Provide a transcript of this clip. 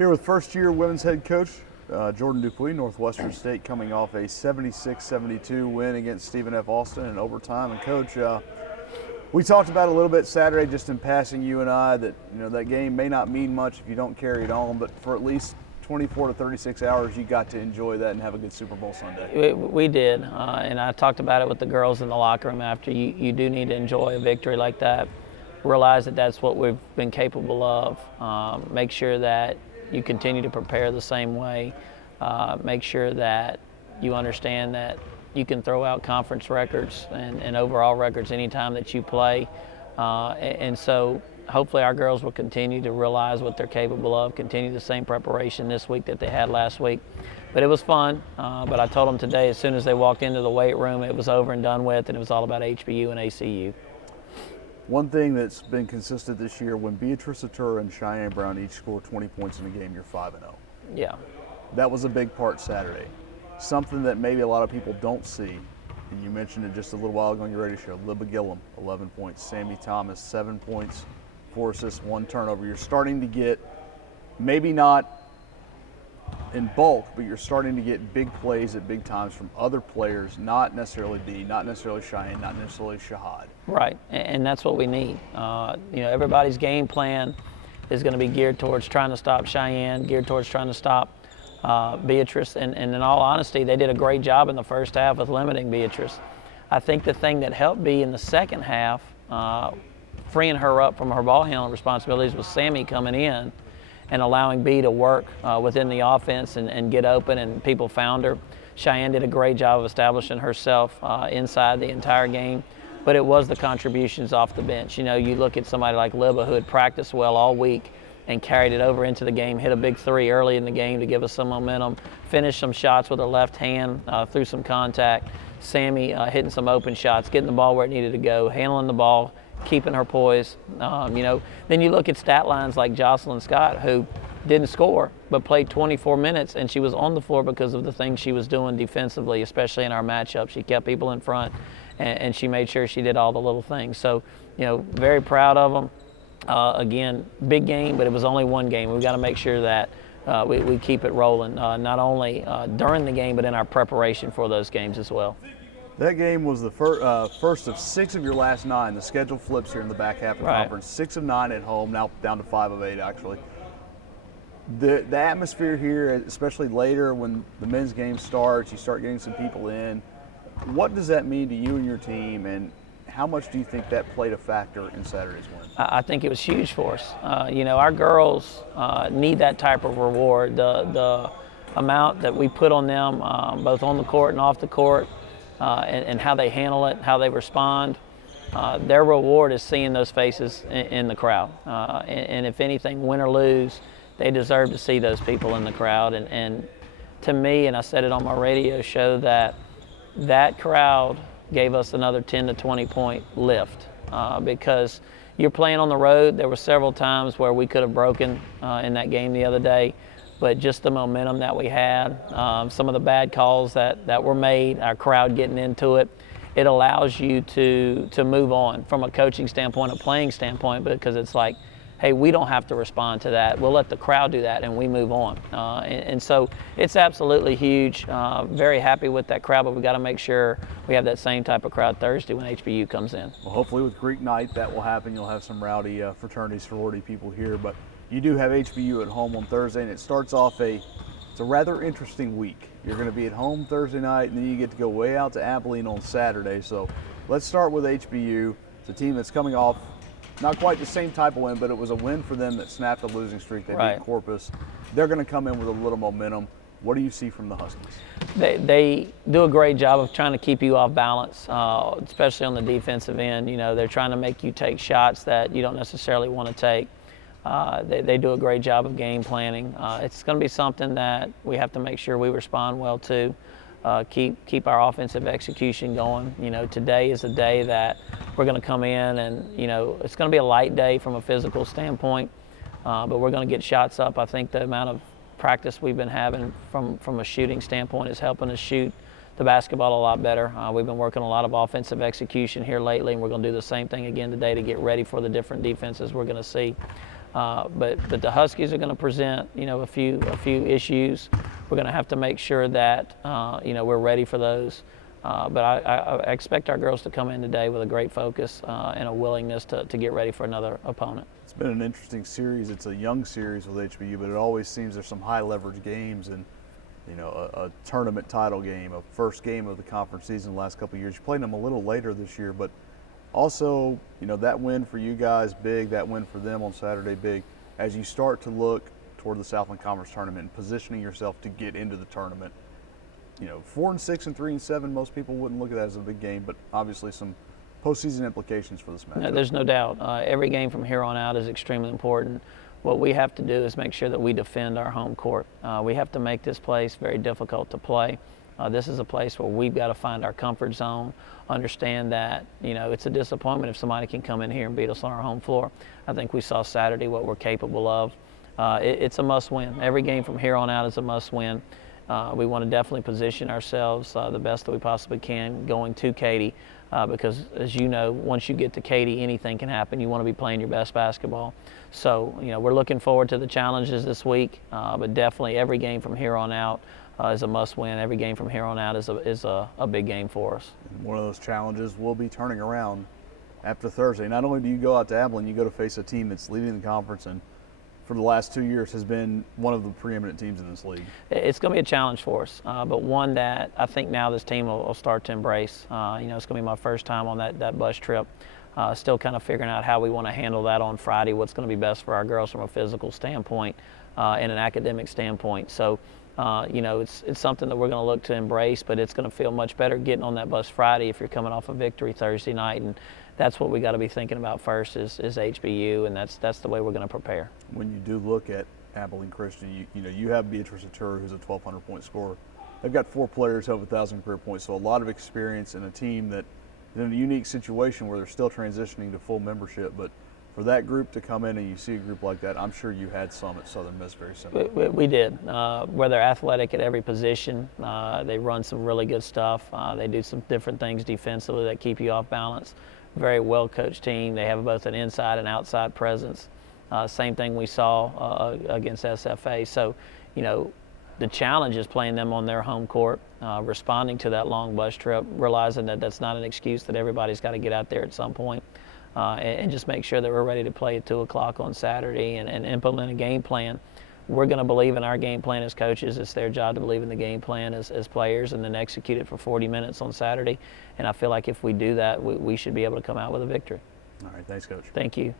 Here with first-year women's head coach Jordan Dupuy, Northwestern State, coming off a 76-72 win against Stephen F. Austin in overtime. And Coach, we talked about it a little bit Saturday, just in passing, you and I, that that game may not mean much if you don't carry it on, but for at least 24 to 36 hours, you got to enjoy that and have a good Super Bowl Sunday. We did, and I talked about it with the girls in the locker room after. You do need to enjoy a victory like that. Realize that that's what we've been capable of. Make sure that you continue to prepare the same way. Make sure that you understand that you can throw out conference records and overall records anytime that you play. And so hopefully our girls will continue to realize what they're capable of, continue the same preparation this week that they had last week. But it was fun. But I told them today, as soon as they walked into the weight room, it was over and done with, and it was all about HBU and ACU. One thing that's been consistent this year, when Beatrice Atura and Cheyenne Brown each score 20 points in a game, you're 5-0. Yeah. That was a big part Saturday. Something that maybe a lot of people don't see, and you mentioned it just a little while ago on your radio show, Libba Gillum, 11 points, Sammy Thomas, 7 points, 4 assists, 1 turnover. You're starting to get, maybe not in bulk, but you're starting to get big plays at big times from other players, not necessarily B, not necessarily Cheyenne, not necessarily Shahad. Right, and that's what we need. Everybody's game plan is going to be geared towards trying to stop Cheyenne, geared towards trying to stop Beatrice, and in all honesty, they did a great job in the first half with limiting Beatrice. I think the thing that helped B in the second half, freeing her up from her ball handling responsibilities, was Sammy coming in and allowing B to work within the offense and get open, and people found her. Cheyenne did a great job of establishing herself inside the entire game, but it was the contributions off the bench. You look at somebody like Libba, who had practiced well all week and carried it over into the game, hit a big 3 early in the game to give us some momentum, finished some shots with her left hand through some contact. Sammy hitting some open shots, getting the ball where it needed to go, handling the ball, keeping her poise. Then you look at stat lines like Jocelyn Scott, who didn't score but played 24 minutes, and she was on the floor because of the things she was doing defensively, especially in our matchup. She kept people in front, and she made sure she did all the little things. So, very proud of them. Again, big game, but it was only one game. We've got to make sure that we keep it rolling, not only during the game, but in our preparation for those games as well. That game was the first of 6 of your last 9. The schedule flips here in the back half of the conference. 6 of 9 at home, now down to 5 of 8 actually. The atmosphere here, especially later when the men's game starts, you start getting some people in. What does that mean to you and your team, and how much do you think that played a factor in Saturday's win? I think it was huge for us. Our girls need that type of reward. The amount that we put on them, both on the court and off the court, and how they handle it, how they respond. Their reward is seeing those faces in the crowd. And if anything, win or lose, they deserve to see those people in the crowd. And to me, and I said it on my radio show, that crowd gave us another 10 to 20 point lift because you're playing on the road. There were several times where we could have broken in that game the other day. But just the momentum that we had, some of the bad calls that were made, our crowd getting into it, it allows you to move on from a coaching standpoint, a playing standpoint, because it's like, hey, we don't have to respond to that. We'll let the crowd do that, and we move on. And so it's absolutely huge. Very happy with that crowd, but we've got to make sure we have that same type of crowd Thursday when HBU comes in. Well, hopefully with Greek night that will happen. You'll have some rowdy fraternity, sorority people here, but you do have HBU at home on Thursday, and it starts off it's a rather interesting week. You're going to be at home Thursday night, and then you get to go way out to Abilene on Saturday. So let's start with HBU. It's a team that's coming off not quite the same type of win, but it was a win for them that snapped a losing streak. They beat Corpus. They're going to come in with a little momentum. What do you see from the Huskies? They do a great job of trying to keep you off balance, especially on the defensive end. They're trying to make you take shots that you don't necessarily want to take. They do a great job of game planning. It's going to be something that we have to make sure we respond well to. Keep our offensive execution going. Today is a day that we're going to come in and, it's going to be a light day from a physical standpoint, but we're going to get shots up. I think the amount of practice we've been having from a shooting standpoint is helping us shoot the basketball a lot better. We've been working a lot of offensive execution here lately, and we're going to do the same thing again today to get ready for the different defenses we're going to see. But the Huskies are going to present, a few issues. We're going to have to make sure that we're ready for those. But I expect our girls to come in today with a great focus and a willingness to get ready for another opponent. It's been an interesting series. It's a young series with HBU, but it always seems there's some high leverage games, and a tournament title game, a first game of the conference season the last couple of years. You played them a little later this year, but also, that win for you guys big, that win for them on Saturday big. As you start to look toward the Southland Conference tournament and positioning yourself to get into the tournament, 4-6 and 3-7, most people wouldn't look at that as a big game, but obviously some postseason implications for this match. No, there's no doubt. Every game from here on out is extremely important. What we have to do is make sure that we defend our home court. We have to make this place very difficult to play. This is a place where we've got to find our comfort zone, understand that, it's a disappointment if somebody can come in here and beat us on our home floor. I think we saw Saturday what we're capable of. It's a must-win. Every game from here on out is a must-win. We want to definitely position ourselves the best that we possibly can going to Katy because, as you know, once you get to Katy, anything can happen. You want to be playing your best basketball. So, we're looking forward to the challenges this week, but definitely every game from here on out is a must-win. Every game from here on out is a big game for us. And one of those challenges will be turning around after Thursday. Not only do you go out to Abilene, you go to face a team that's leading the conference and for the last 2 years has been one of the preeminent teams in this league. It's going to be a challenge for us, but one that I think now this team will start to embrace. It's going to be my first time on that bus trip. Still kind of figuring out how we want to handle that on Friday, what's going to be best for our girls from a physical standpoint and an academic standpoint. So, it's something that we're going to look to embrace, but it's going to feel much better getting on that bus Friday if you're coming off a victory Thursday night. And that's what we got to be thinking about first is HBU, and that's the way we're going to prepare. When you do look at Abilene Christian, you have Beatrice Atura, who's a 1,200-point scorer. They've got 4 players who have 1,000 career points, so a lot of experience in a team that is in a unique situation where they're still transitioning to full membership. But for that group to come in and you see a group like that, I'm sure you had some at Southern Miss very similar. We did. Where they're athletic at every position, they run some really good stuff. They do some different things defensively that keep you off balance. Very well-coached team. They have both an inside and outside presence. Same thing we saw against SFA. So, the challenge is playing them on their home court, responding to that long bus trip, realizing that that's not an excuse, that everybody's got to get out there at some point, and just make sure that we're ready to play at 2 o'clock on Saturday and implement a game plan. We're going to believe in our game plan as coaches. It's their job to believe in the game plan as players and then execute it for 40 minutes on Saturday. And I feel like if we do that, we should be able to come out with a victory. All right. Thanks, Coach. Thank you.